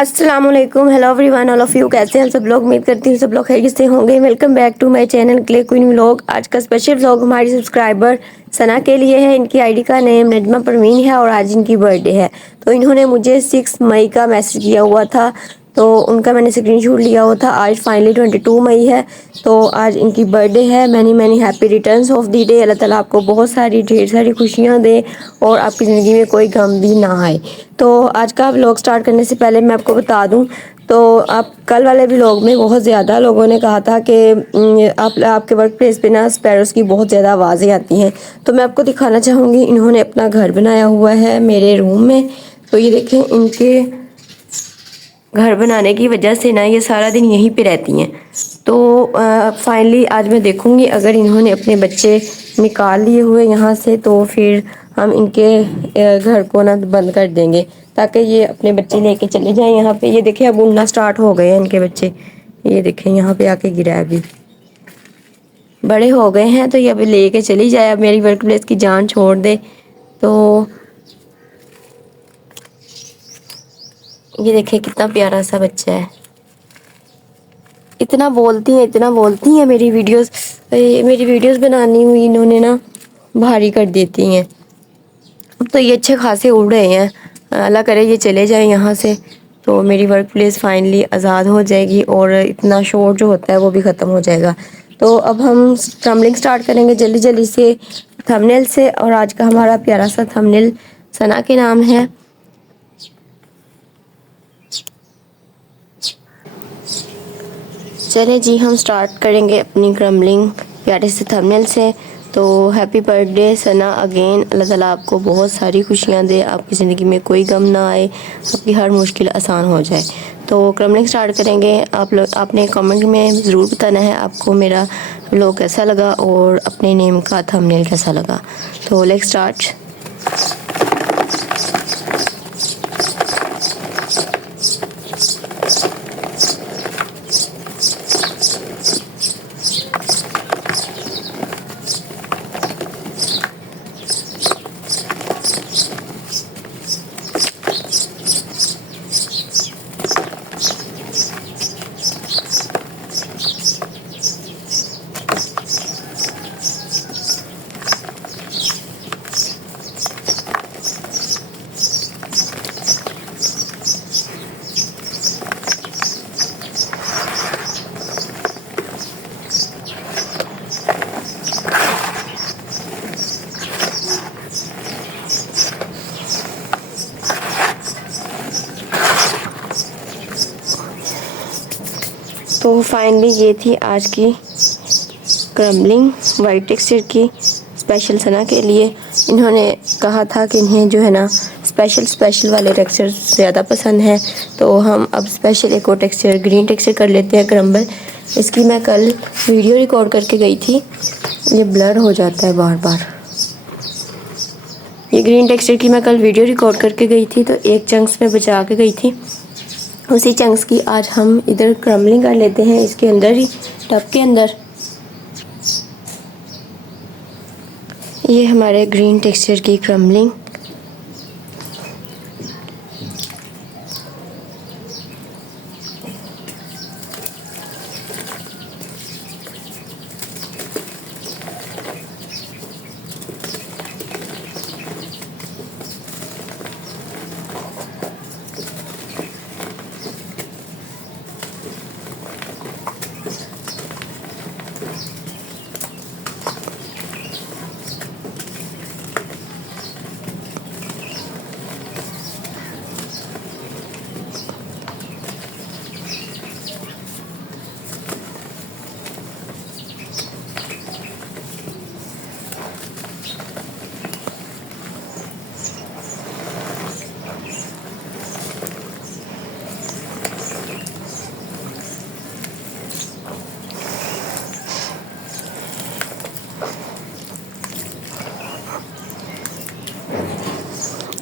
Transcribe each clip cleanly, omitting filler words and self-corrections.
अस्सलाम वालेकुम, hello everyone, all of you कैसे हैं सब लोग। उम्मीद करती हूँ सब लोग खैरियत से होंगे। Welcome back to my channel clay queen vlog. आज का स्पेशल व्लॉग हमारी सब्सक्राइबर सना के लिए है। इनकी आईडी का नेम नजमा परवीन है और आज इनकी बर्थडे है। तो इन्होंने मुझे 6 मई का मैसेज किया हुआ था, तो उनका मैंने स्क्रीनशॉट लिया हुआ था। आज फाइनली 22 मई है, तो आज इनकी बर्थडे है। Many many happy returns of the day. Allah ताला आपको बहुत सारी ढेर सारी खुशियाँ दे और आपकी ज़िंदगी में कोई गम भी ना आए। तो आज का व्लॉग स्टार्ट करने से पहले मैं आपको बता दूं, तो आप कल वाले व्लॉग में बहुत ज़्यादा लोगों ने कहा था कि आपके वर्क प्लेस पे ना स्पैरोज़ की बहुत ज़्यादा आवाज़ें आती हैं। तो मैं आपको दिखाना चाहूँगी, इन्होंने अपना घर बनाया हुआ है मेरे रूम में। तो ये देखें, इनके घर बनाने की वजह से ना ये सारा दिन यहीं पे रहती हैं। तो फाइनली आज मैं देखूंगी अगर इन्होंने अपने बच्चे निकाल लिए हुए यहाँ से तो फिर हम इनके घर को ना बंद कर देंगे ताकि ये अपने बच्चे लेके चले जाएं। यहाँ पे ये देखें, अब उड़ना स्टार्ट हो गए हैं इनके बच्चे। ये देखें, यहाँ पे आके गिरा है, अभी बड़े हो गए हैं तो ये अभी लेके चली जाए, अब मेरी वर्क प्लेस की जान छोड़ दे। तो ये देखें कितना प्यारा सा बच्चा है। इतना बोलती हैं मेरी वीडियोस बनानी हुई इन्होंने ना भारी कर देती हैं। अब तो ये अच्छे खासे उड़ रहे हैं। अल्लाह करे ये चले जाए यहाँ से तो मेरी वर्क प्लेस फाइनली आज़ाद हो जाएगी और इतना शोर जो होता है वो भी ख़त्म हो जाएगा। तो अब हम क्रम्बलिंग स्टार्ट करेंगे जल्दी जल्दी से थंबनेल से। और आज का हमारा प्यारा सा थंबनेल सना के नाम है। चले जी, हम स्टार्ट करेंगे अपनी क्रम्बलिंग प्यारे से थंबनेल से। तो हैप्पी बर्थडे सना अगेन। अल्लाह ताला आपको बहुत सारी खुशियाँ दे, आपकी ज़िंदगी में कोई गम ना आए, आपकी हर मुश्किल आसान हो जाए। तो क्रम्बलिंग स्टार्ट करेंगे। आपने कमेंट में ज़रूर बताना है आपको मेरा व्लॉग कैसा लगा और अपने नेम का थंबनेल कैसा लगा। तो लेट्स स्टार्ट। तो फाइनली ये थी आज की क्रम्बलिंग वाइट टेक्सचर की स्पेशल सना के लिए। इन्होंने कहा था कि इन्हें जो है ना स्पेशल वाले टेक्सचर ज़्यादा पसंद है, तो हम अब स्पेशल एक और टेक्सचर ग्रीन टेक्सचर कर लेते हैं क्रम्बल। इसकी मैं कल वीडियो रिकॉर्ड करके गई थी, ये ब्लर हो जाता है बार बार। ये ग्रीन टेक्सचर की मैं कल वीडियो रिकॉर्ड करके गई थी, तो एक चंक्स में बचा के गई थी, उसी चंक्स की आज हम इधर क्रम्बलिंग कर लेते हैं इसके अंदर ही, टब के अंदर। ये हमारे ग्रीन टेक्सचर की क्रम्बलिंग।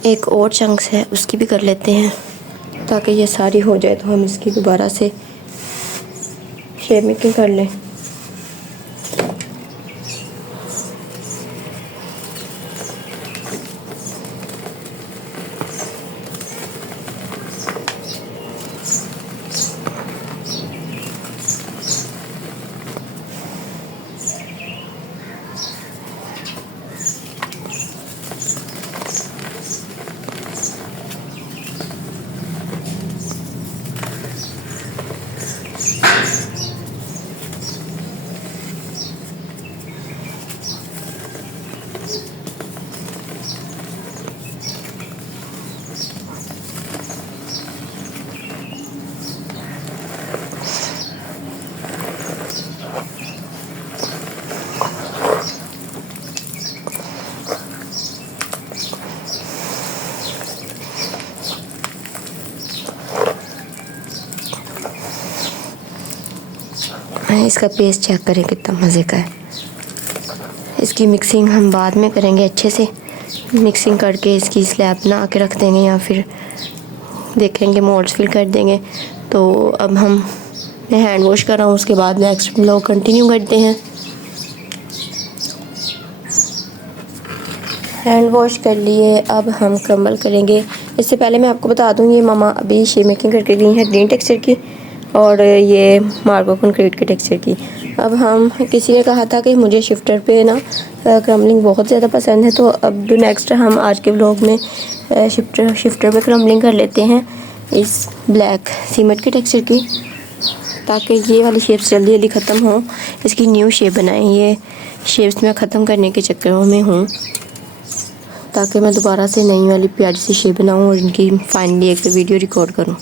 एक और चंक्स है उसकी भी कर लेते हैं ताकि ये सारी हो जाए तो हम इसकी दोबारा से शेप मेकिंग कर लें। इसका पेस्ट चेक करें कितना मज़े का है। इसकी मिक्सिंग हम बाद में करेंगे, अच्छे से मिक्सिंग करके इसकी स्लैब बना के रख देंगे या फिर देखेंगे मोल्ड्स फिल कर देंगे। तो अब मैं हैंड वॉश कर रहा हूँ, उसके बाद नेक्स्ट ब्लॉग कंटिन्यू करते हैं। हैंड वॉश कर लिए, अब हम क्रम्बल करेंगे। इससे पहले मैं आपको बता दूँ, ये मामा अभी शेप मेकिंग करके गई हैं ग्रीन टेक्सचर की और ये मार्बल कंक्रीट के टेक्सचर की। अब हम किसी ने कहा था कि मुझे शिफ्टर पे ना क्रम्बलिंग बहुत ज़्यादा पसंद है, तो अब नेक्स्ट हम आज के व्लॉग में शिफ्टर पे क्रम्बलिंग कर लेते हैं इस ब्लैक सीमेंट के टेक्सचर की, ताकि ये वाली शेप्स जल्दी जल्दी ख़त्म हो, इसकी न्यू शेप बनाएं। ये शेप्स मैं ख़त्म करने के चक्करों में हूँ, ताकि मैं दोबारा से नई वाली प्यारी सी शेप बनाऊँ और इनकी फाइनली एक वीडियो रिकॉर्ड करूँ।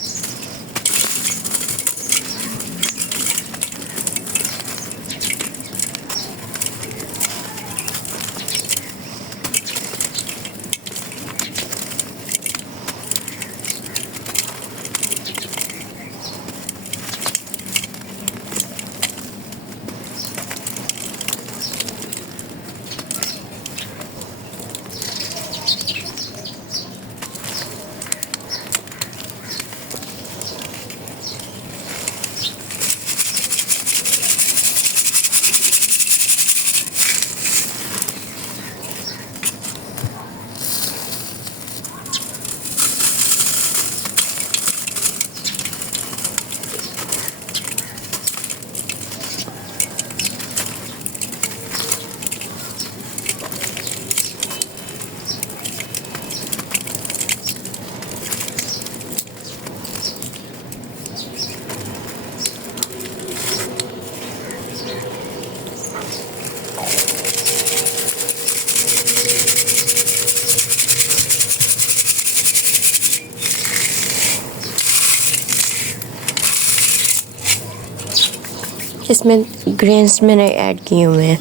इसमें ग्रेन्स मैंने ऐड किए हुए हैं,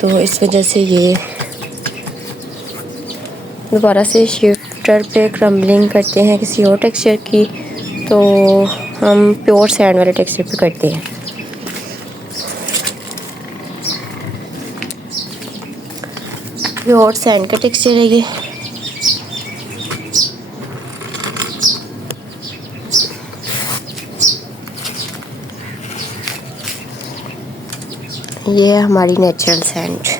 तो इस वजह से ये दोबारा से शिफ्टर पे क्रम्बलिंग करते हैं किसी और टेक्सचर की, तो हम प्योर सैंड वाले टेक्सचर पे करते हैं। प्योर सैंड का टेक्सचर है ये। ये है हमारी नेचुरल सैंड।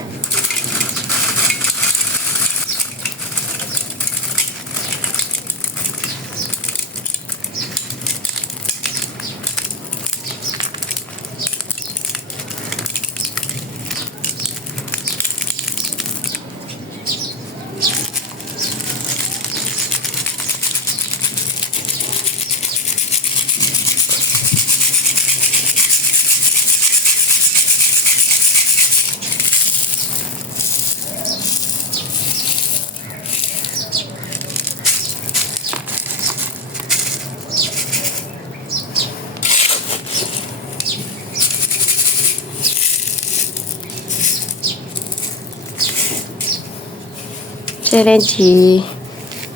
चलें जी,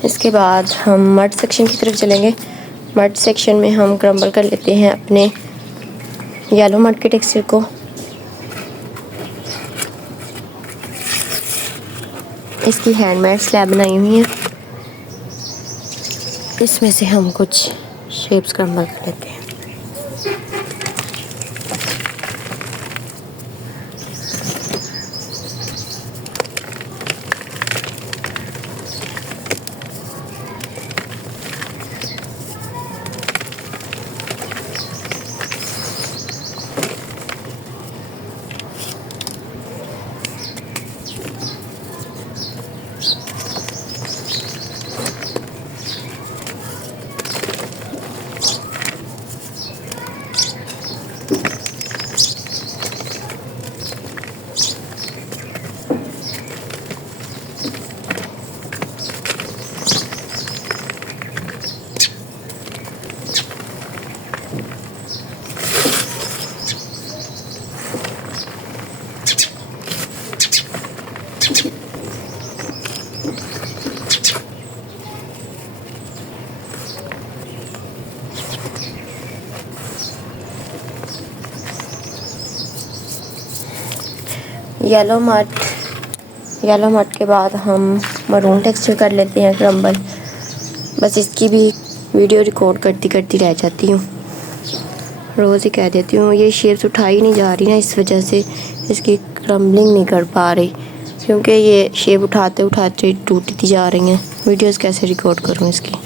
इसके बाद हम मड सेक्शन की तरफ चलेंगे। मड सेक्शन में हम क्रम्बल कर लेते हैं अपने येलो मड के टेक्सचर को। इसकी हैंडमेड स्लैब बनाई हुई है, इसमें से हम कुछ शेप्स क्रम्बल कर लेते हैं। येलो मट के बाद हम मरून टेक्सचर कर लेते हैं क्रम्बल। बस इसकी भी वीडियो रिकॉर्ड करती करती रह जाती हूँ, रोज़ ही कह देती हूँ। ये शेप्स उठाई नहीं जा रही ना, इस वजह से इसकी क्रम्बलिंग नहीं कर पा रही, क्योंकि ये शेप उठाते उठाते टूटती जा रही हैं। वीडियोस कैसे रिकॉर्ड करूँ इसकी।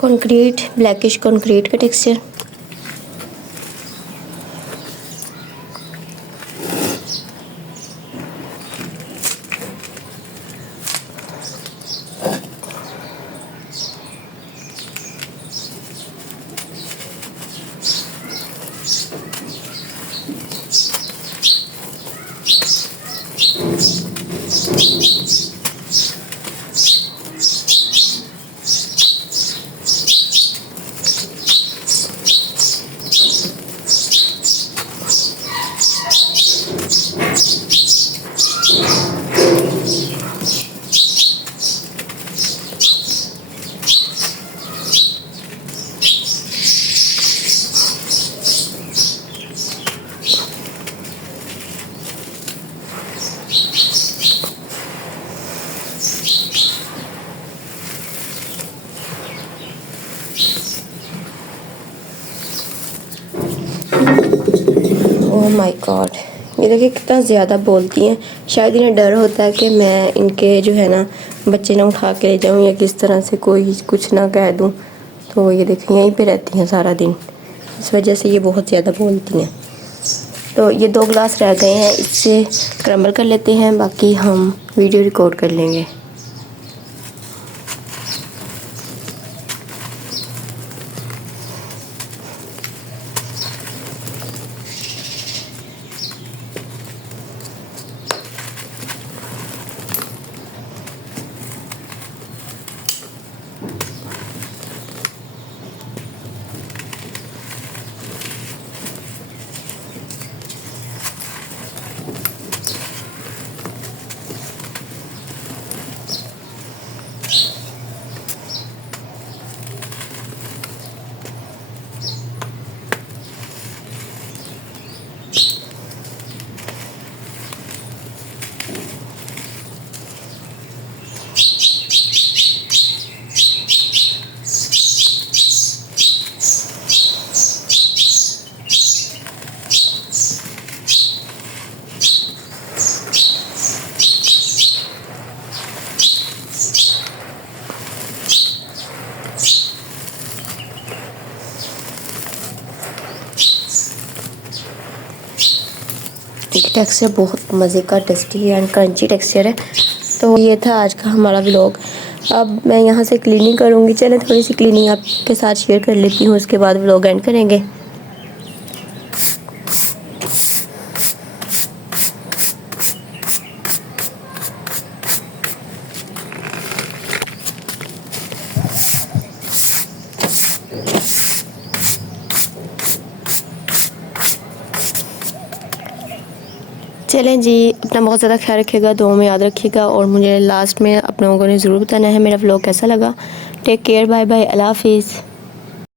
कंक्रीट, ब्लैकिश कंक्रीट का टेक्सचर। ओह माय गॉड, ये देखिए कितना ज़्यादा बोलती हैं। शायद इन्हें डर होता है कि मैं इनके जो है ना बच्चे ना उठा के ले जाऊँ या किस तरह से कोई कुछ ना कह दूँ। तो ये देखिए यहीं पे रहती हैं सारा दिन, इस वजह से ये बहुत ज़्यादा बोलती हैं। तो ये 2 ग्लास रह गए हैं, इससे क्रम्बल कर लेते हैं, बाकी हम वीडियो रिकॉर्ड कर लेंगे। टेक्सचर बहुत मज़े का, टेस्टी एंड क्रंची टेक्सचर है। तो ये था आज का हमारा व्लॉग। अब मैं यहाँ से क्लीनिंग करूँगी। चलें थोड़ी सी क्लीनिंग आपके साथ शेयर कर लेती हूँ, उसके बाद व्लॉग एंड करेंगे। चलें जी, अपना बहुत ज़्यादा ख्याल रखिएगा, दुआ में याद रखिएगा और मुझे लास्ट में आप लोगों ने ज़रूर बताना है मेरा व्लॉग कैसा लगा। टेक केयर, बाय बाय, अल्लाह हाफिज़।